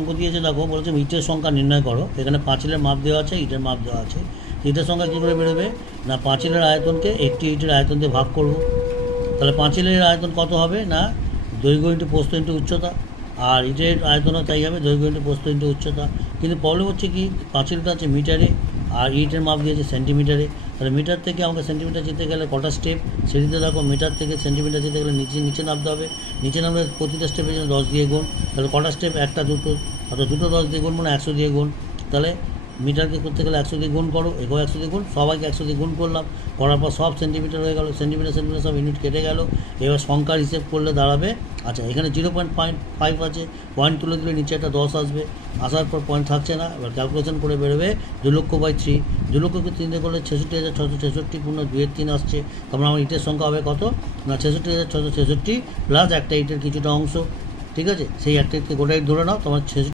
অঙ্ক দিয়েছে দেখো, বলেছে ইটের সংখ্যা নির্ণয় করো। এখানে পাঁচিলের মাপ দেওয়া আছে, ইটের মাপ দেওয়া আছে। ইটের সংখ্যা কী করে বেরোবে না, পাঁচিলের আয়তনকে একটি ইটের আয়তন দিয়ে ভাগ করব। তাহলে পাঁচিলের আয়তন কত হবে না, দৈর্ঘ্য ইন্টু প্রস্থ ইন্টু উচ্চতা। আর ইটের আয়তনও তাই হবে, দৈর্ঘ্য ইন্টু প্রস্থ ইন্টু উচ্চতা। কিন্তু প্রবলেম হচ্ছে কি, পাঁচিলটা আছে মিটারে আর ইটের মাপ দিয়েছে সেন্টিমিটারে। তাহলে মিটার থেকে আমাকে সেন্টিমিটার যেতে গেলে কটা স্টেপ, সেটিতে দেখো মিটার থেকে সেন্টিমিটার যেতে গেলে নিচে নামতে হবে। নিচে নামলে প্রতিটা স্টেপের জন্য 10 দিয়ে গুণ। তাহলে কটা স্টেপ, একটা দুটো, অর্থাৎ দুটো 10 দিয়ে গুণ মানে 100 দিয়ে গুণ। তাহলে মিটারকে করতে গেলে 100 দিয়ে গুণ করো, এগো 100 দিয়ে গুণ, সবাইকে 100 দিয়ে গুণ করলাম। করার পর সব সেন্টিমিটার হয়ে গেল, সেন্টিমিটার সব ইউনিট কেটে গেল। এবার সংখ্যার হিসেব করলে দাঁড়াবে, আচ্ছা এখানে 0.5 আছে, পয়েন্ট তুলে দিলে নিচে একটা 10 আসবে, আসার পর পয়েন্ট থাকছে না। এবার ক্যালকুলেশন করে বেরোবে 2,00,000/3। 2,00,000কে 3 দিয়ে করলে 66,666 পূর্ণ 2-3 আসছে। তারপর আমার ইটের সংখ্যা হবে কত না, 66,666 প্লাস একটা ইটের কিছুটা অংশ। ঠিক আছে, সেই একটা ইটকে গোটা ইট ধরে নাও, তোমার 66